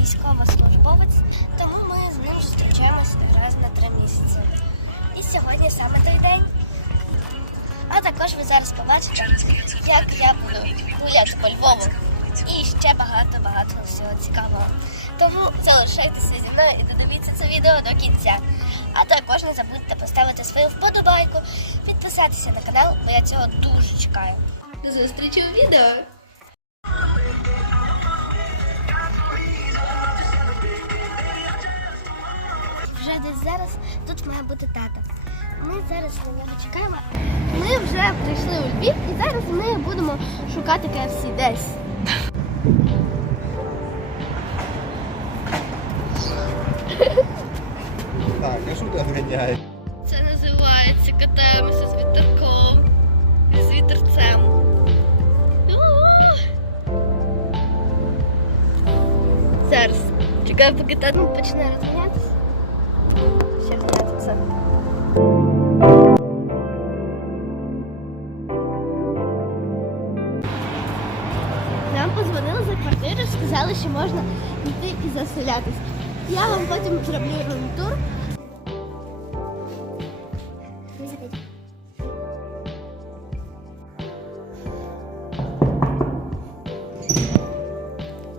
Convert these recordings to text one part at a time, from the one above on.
військовослужбовець, тому ми з ним зустрічаємось раз на три місяці. І сьогодні саме той день. А також ви зараз побачите, як я буду гуляти по Львову. І ще багато-багато всього цікавого. Тому залишайтеся зі мною і додивіться це відео до кінця. А також не забудьте поставити свою вподобайку, підписатися на канал, бо я цього дуже чекаю. До зустрічі у відео! Зараз тут має бути тато. Ми зараз на нього чекаємо. Ми вже прийшли у Львів і зараз ми будемо шукати KFC десь. Так, а що ти? Це називається катаємося з вітерком. З вітерцем. Зараз. Чекаю, поки тато почне розганятися. Сказали, що можна йти і заселятись. Я вам потім зроблю рум-тур.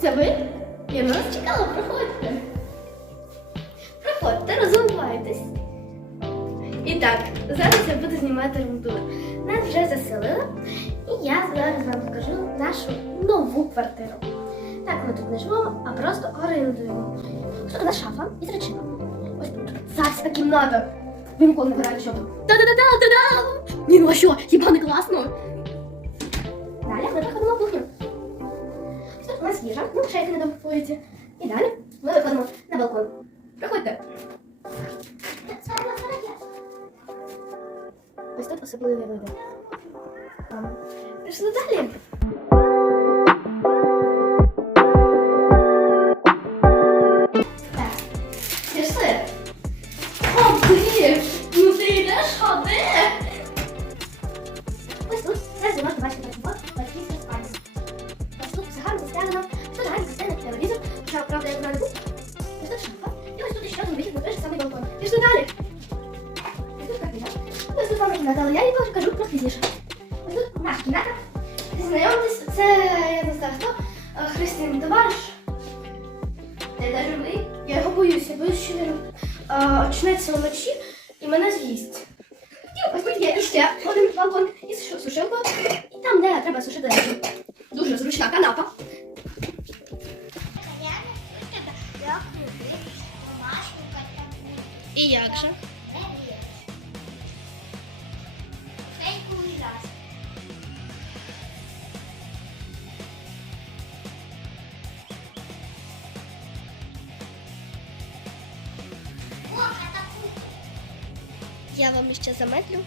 Це ви? Я на вас чекала, проходьте. Проходьте, розвивайтесь. І так, зараз я буду знімати румтур. Нас вже заселили, і я зараз вам покажу нашу нову квартиру. Так, ми тут не живемо, а просто орендуємо. Тут нас шафа із речами. Ось. Царська кімната. Ніколи не граєте що тут. Та-да-да-да-да-да! Ні, ну а що? Хіба не класно? Далі ми проходимо в кухню. Тут у нас їжа, ну, шейки не домовується. І далі ми виходимо на балкон. Проходьте. Ось тут особливий вибір. Пішли далі. Ось тут ванна кімната, але я їй покажу трохи пізніше. Ось тут наша кімната. Знайомтесь, це, я не знаю хто, е, Христин товариш. Де живий? Я його боюся, я боюсь, що він е, очнеться вночі і мене з'їсть. І ось тут є іще один балкон із сушилкою. І там, де треба сушити речі. Дуже зручна канапа. І як же? Я вам ще заметлю.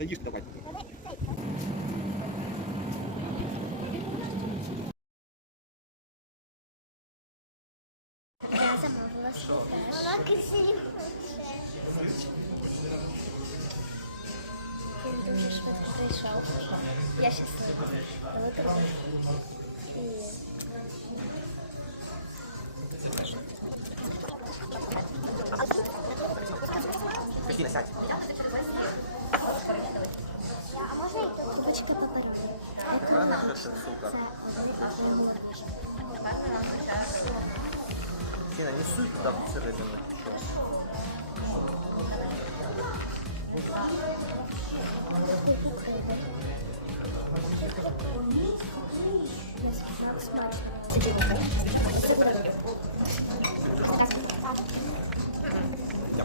Та їжте давай. Я замовила свій Він дуже швидко прийшов. Я щаслива. І Кристина, сядь. А можна кубочка паперові? Правильно, що це сука? Кристина, не суй туди всередину. Я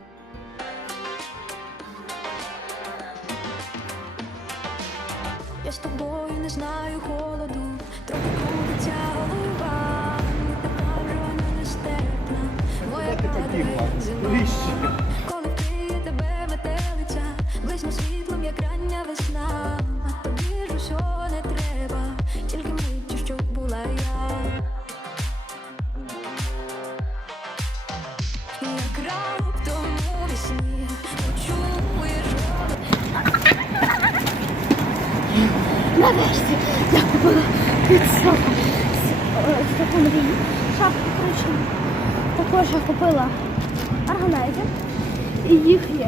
Нарешті я купила під таку мрію. Шапку коричневу. Також я купила органайзер і їхні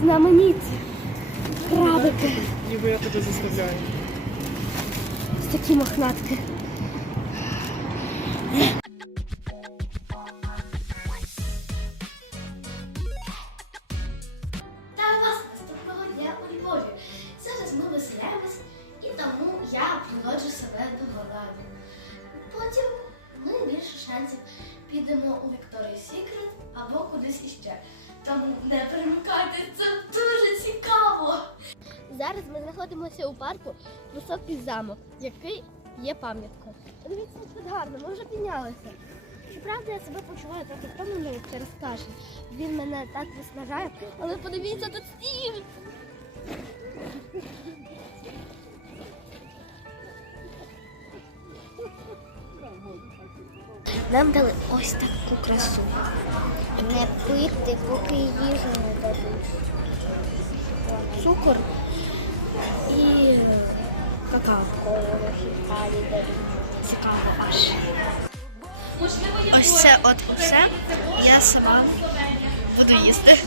знамениті крабики. Ніби я тебе заставляю. Ось такі мохнатки. Не перемикайте, це дуже цікаво. Зараз ми знаходимося у парку Високий замок, який є пам'яткою. Подивіться, як тут гарно, ми вже піднялися. Щоправда, я себе почуваю трохи втомленою через кашель. Він мене так виснажає, але подивіться тут сніг. Нам дали ось таку красу. Не пити, поки їжу не дадуть. Цукор і какао. Далі дадуть. Цікаво аж. Ось це от усе я сама буду їсти.